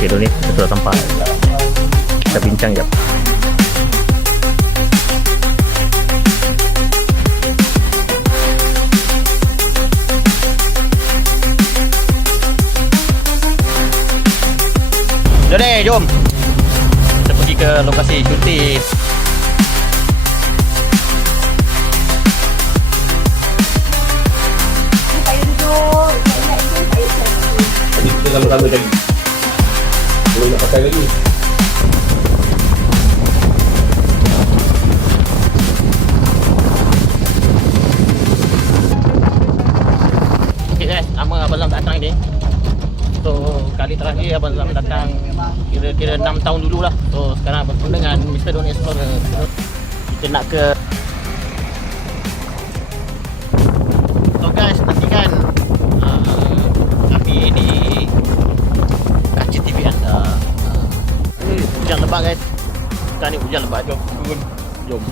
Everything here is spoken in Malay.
Okay, dulu ni kita sudah sampai. Kita bincang jap. Jadi, jom. Kita pergi ke lokasi syuting. Tadi kita sama-sama jadi. Boleh nak pakai lagi. Okay guys, nama Abang Zam datang ni. So kali terakhir Abang Zam datang kira-kira 6 tahun dulu lah. So sekarang bertemu dengan Mr. Donny Explorer. Kita nak ke. So guys, nantikan kami di kaca TV anda. Hujan lebat guys. Kita ni hujan lebat. Jom. Jom.